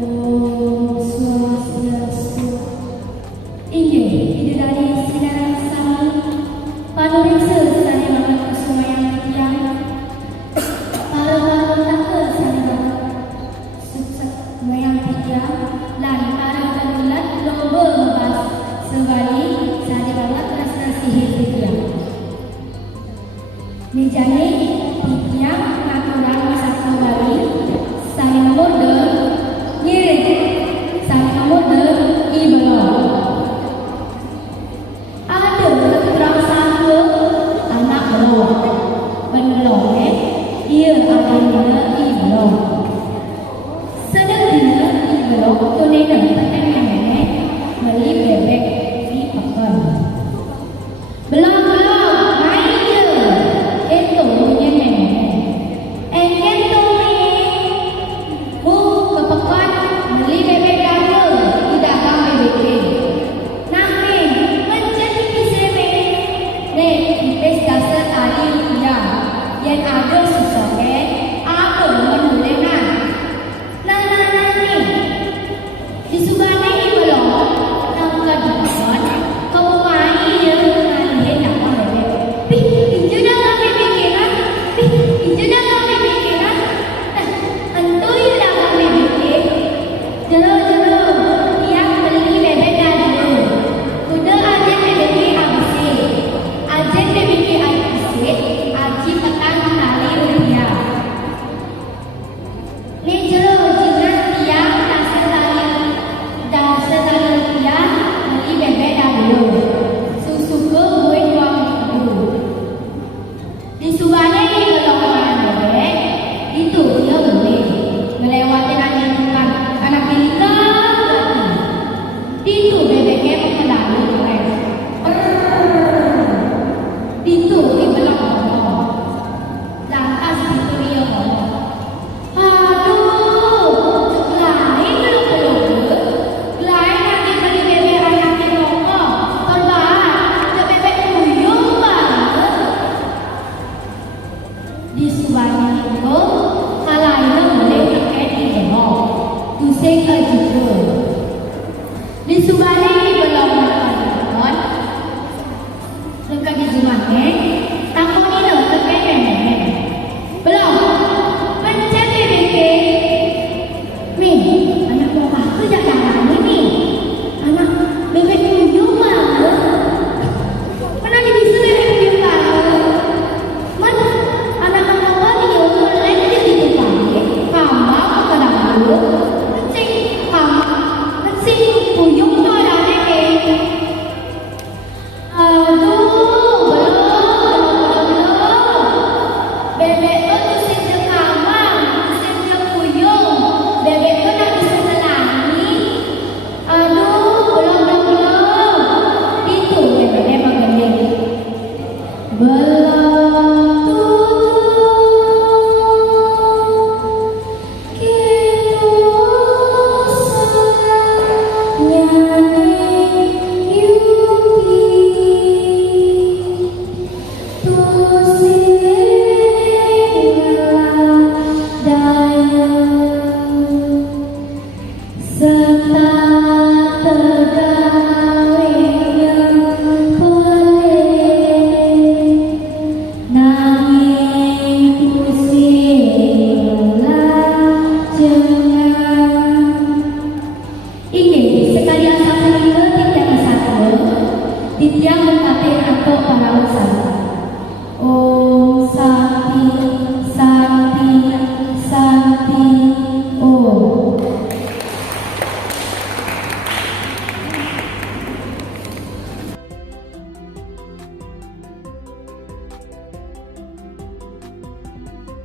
Om Swastiastu. Injil Bidadari Sidaran Sami Panurisa Sani Banget Kusumayan Tiang Para Takka Sani Banget Sukses Mayang Tiang Lan Para Tanulat Loba Membas Sebali Sani Banget Rasa Sihir Tiang Nijani Tiang Ngaturan Satu Bali Sani Mode Nyirit Sani Mode Ibelong ia akan ia belum sedang dia belum tunai